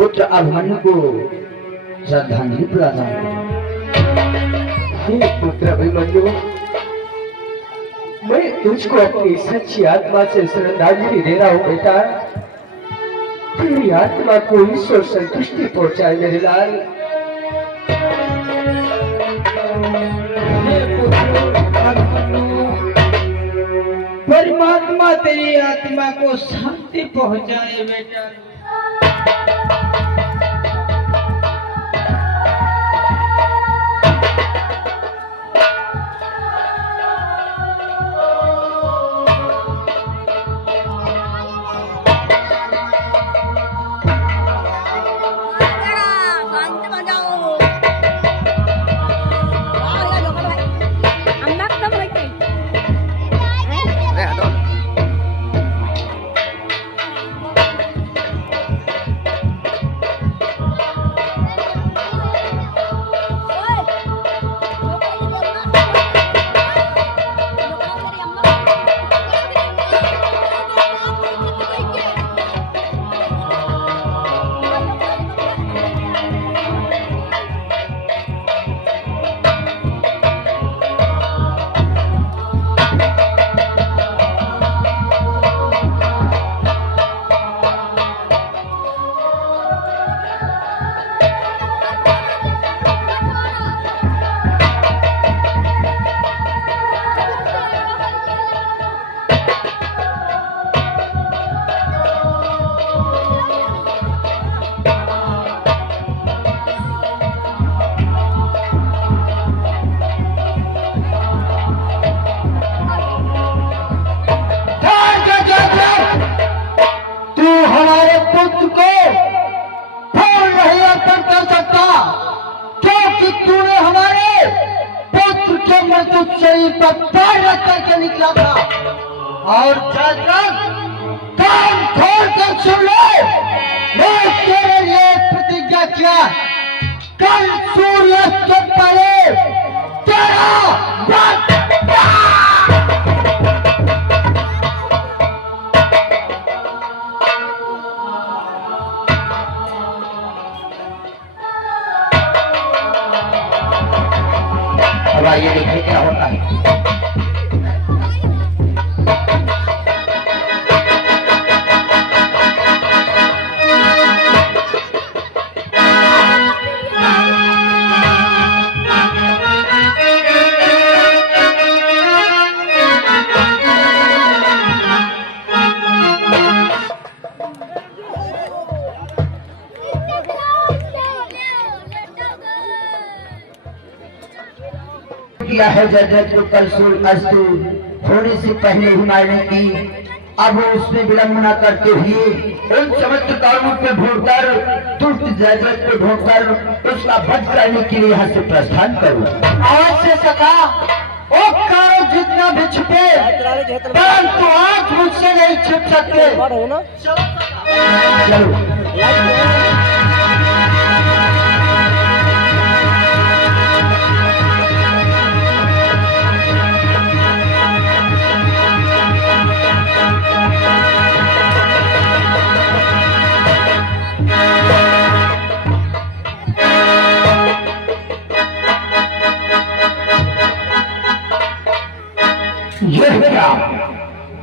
पुत्र अभिमन्यु को श्रद्धांजलि प्रदान करें। पुत्र अभिमन्यु, मैं तुझको अपनी सच्ची आत्मा से श्रद्धांजलि दे रहा हूँ बेटा। तेरी आत्मा को ईश्वर संतुष्टि पहुंचाए मेरे लाल। परमात्मा तेरी आत्मा को शांति पहुंचाए बेटा। शरीर पर पैर रख करके निकला था और कान खोल कर सुन ले, मैं तेरे लिए प्रतिज्ञा किया, कल सूर्यास्त के पहले तेरा अब आइए देखिए क्या होता है। किया है जजत को कल सूर्यास्त होने से पहले ही मारने की, अब उसमें विलंब न करते हुए उन समस्त कानून पे ढूंढकर दुष्ट जजत पे ढूंढकर उसका वध करने के लिए यहाँ से प्रस्थान करूं। आज से सका ओ कारो जितना भी छुपे, परंतु आज मुझसे नहीं छुप सकते। चलो यह क्या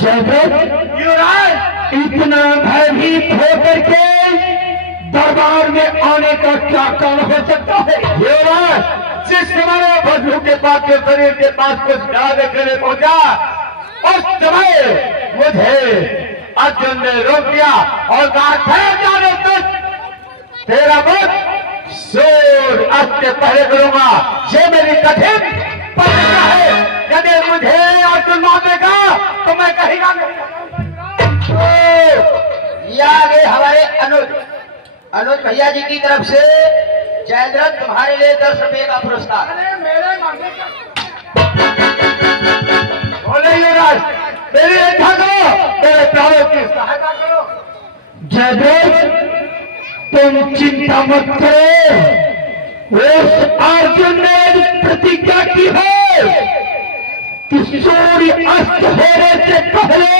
जयद्रथ युवराज, इतना भयभीत होकर के दरबार में आने का क्या कारण हो सकता है? युवराज, जिस समय बधू के पास के शरीर के पास कुछ याद करने पहुंचा, उस समय मुझे अर्जुन ने रोक दिया और कहा ठहर जाने तक तेरा वध सूर्यास्त के पहले करूंगा। ये मेरी कठिन प्रतिज्ञा है, यदि मुझे अर्जुन मानेगा तो मैं कहीं ना आगे हमारे अनुज भैया जी की तरफ से जयद्रथ तुम्हारे लिए 10 रुपए का पुरस्कार। बोले युवराज, मेरी रक्षा करो, मेरे प्राणों की सहायता करो। जयद्रथ, तुम चिंता मत करो, उस अर्जुन ने प्रतिज्ञा की है कि सूर्य अस्त होने से पहले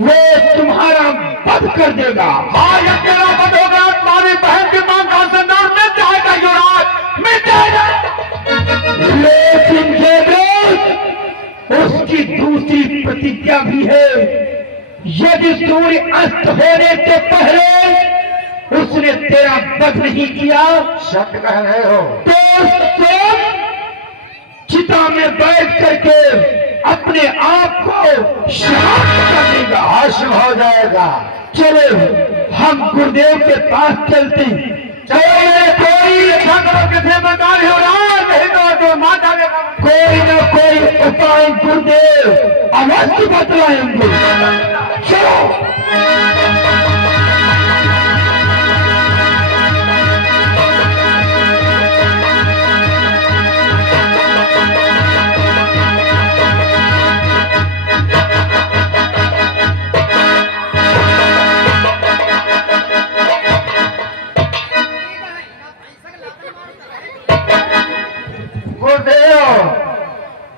वो तुम्हारा वध कर देगा। हाँ, यह तेरा वध होगा। हमारी बहन की मां का संदर्भ मिट जाएगा युवराज, मिट जाएगा। लेकिन जयद्रथ, उसकी दूसरी प्रतिज्ञा भी है। यदि सूर्य अस्त होने से पहले उसने तेरा वध नहीं किया, सत्य कह रहे हो, तो स्वयं चिता में बैठ करके अपने आप को शांत कर देगा, भस्म हो जाएगा। चलो हम गुरुदेव के पास चलते हैं। चलो कोई किसे बता हो रहा नहीं तो माता कोई न कोई उपाय गुरुदेव अवश्य बतलाएंगे। चलो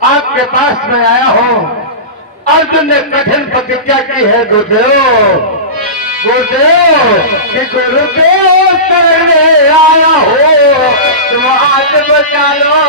आपके पास में आया हूं। अर्जुन ने कठिन प्रतिज्ञा की है गुरुदेव, कि गुरुदेव करने आया हो तुम आज बचा लो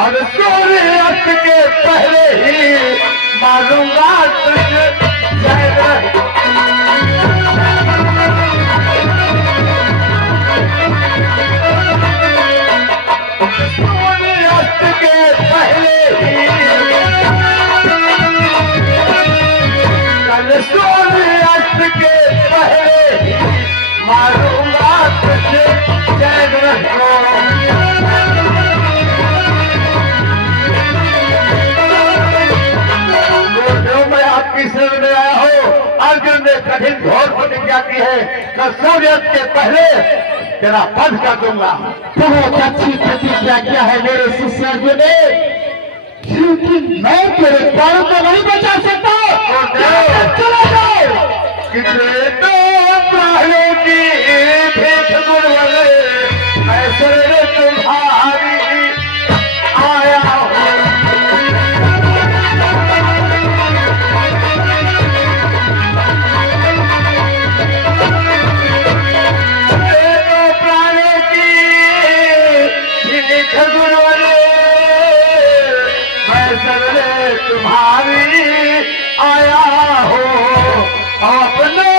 और सूर्यास्त के पहले ही मारूंगा तुझे। सूर्यास्त के पहले ही, कल सूर्यास्त के पहले ही मारूंगा तुझे। जयद्रथ को शरण में आया हो। अर्जुन ने कठिन घोर प्रतिज्ञा की है कि सूर्यास्त के पहले तेरा वध कर दूंगा। बहुत अच्छी प्रतिज्ञा किया है मेरे शिष्य अर्जुन ने, लेकिन मैं तेरे प्राणों को नहीं बचा सकता। चला जाओ कितने तो प्राणों की भेंट गुरुवाले, मैं शरण तुम्हारी आया हूँ। तुम्हारी आया हो अपने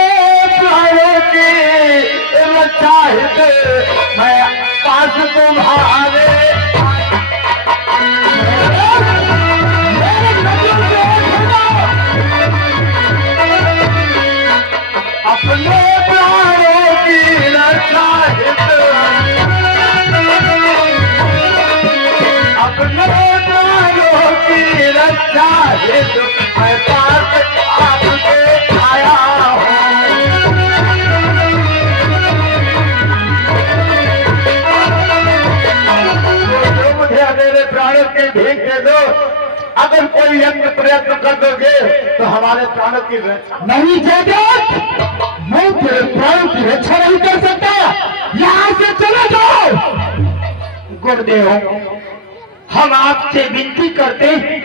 प्राणों की चाहते मैं पास तुम्हारे। अपने प्राणों की चाहते अपने प्राणों की रक्षा हेतु मैं पास आपके आया हूँ। तो मुझे मेरे प्राणों की भीख दे दो। अगर कोई यत्न प्रयत्न कर दोगे तो हमारे प्राणों की रक्षा नहीं। जयद्रथ, मैं तेरे प्राणों की रक्षा नहीं कर सकता, यहाँ से चले जाओ। गुरुदेव, हम आपसे विनती करते हैं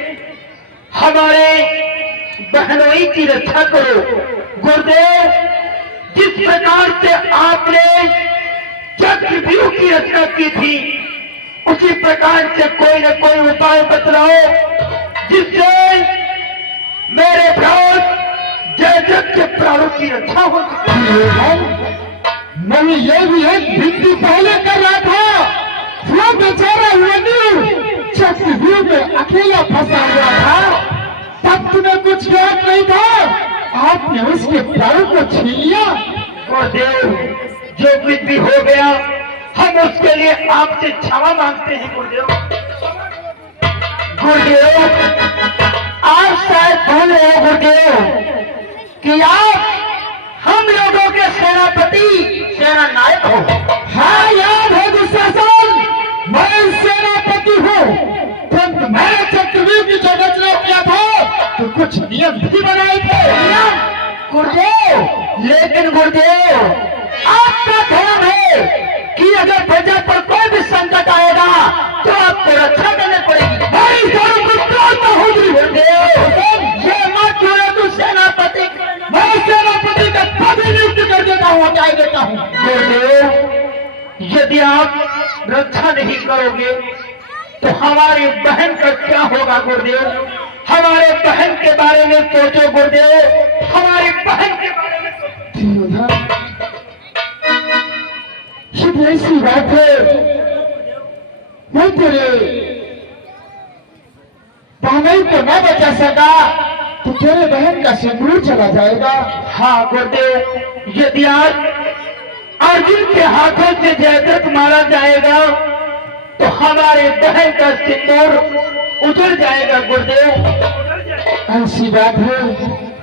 हमारे बहनोई की रक्षा करो। गुरुदेव, जिस प्रकार से आपने चक्रव्यूह की रक्षा की थी, उसी प्रकार से कोई न कोई उपाय बतलाओ जिससे मेरे प्राण जयद्रथ के प्राणों की रक्षा हो सके। मैं ये भी एक विनती पहले कर रहा था। वो बेचारा चक्रव्यूह में अकेला फंसा हुआ था, तब तुम्हें कुछ याद नहीं था, आपने उसके प्राणों को छीन लिया। गुरुदेव, जो कुछ भी हो गया हम उसके लिए आपसे क्षमा मांगते हैं। गुरुदेव, आप शायद भूल रहे हो गुरुदेव कि आप हम लोगों के सेनापति सेना नायक हो। हाँ, याद है दुशासन, मैं सेनापति हूँ, परंतु मैंने चक्रव्यूह की जो रचना किया था तो कुछ नियम भी बनाए थे। गुरुदेव, लेकिन गुरुदेव आपका धर्म है कि अगर प्रजा पर कोई भी संकट आएगा तो आपको रक्षा करनी पड़ेगी। भाई गुरुदेव, ये मत जोड़े तू सेनापति, मैं सेनापति का कभी नियुक्त कर देता हूँ, हटाई देता हूँ। गुरुदेव, यदि आप रक्षा नहीं करोगे तो हमारी बहन का क्या होगा गुरुदेव? हमारे बहन के बारे में सोचो गुरुदेव, हमारी बहन के बारे में सोचो। शुभ ऐसी बात है, मैं तेरे बहन को न बचा सका तो तेरे बहन का सिंदूर चला जाएगा। हाँ गुरुदेव, यदि आज अर्जुन के हाथों से जयद्रथ मारा जाएगा तो हमारे बहन का सिंदूर उजड़ जाएगा गुरुदेव। ऐसी बात है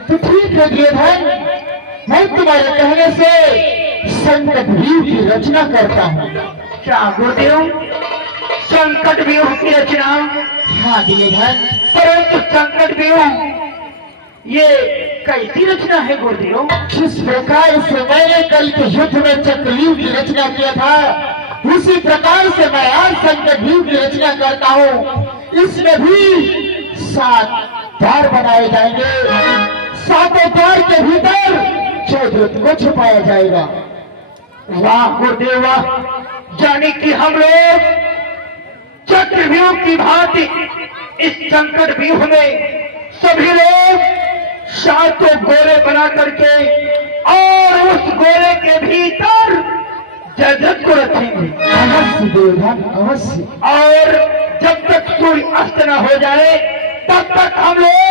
तो ठीक है दुर्योधन, मैं तुम्हारे कहने से संकट व्यूह की रचना करता हूँ। क्या गुरुदेव, संकट व्यूह की रचना? हाँ दुर्योधन, परंतु संकट व्यूह ये कैसी रचना है गुरुदेव? जिस प्रकार से मैंने कल के युद्ध में चक्रव्यूह की रचना किया था, उसी प्रकार से मैं आज संकट व्यूह की रचना करता हूँ। इसमें भी 7 द्वार बनाए जाएंगे, 7 द्वार के भीतर जयद्रथ को छुपाया जाएगा। वाह गुरुदेव वाह, जाने कि हम लोग चक्रव्यूह की भांति इस संकट व्यूह में सभी लोग 7 गोले बना करके और उस गोले के भीतर जयद्रथ को रखेंगे। अवश्य दुर्योधन, अवश्य। और जब तक सूर्य अस्त न हो जाए तब तक हम लोग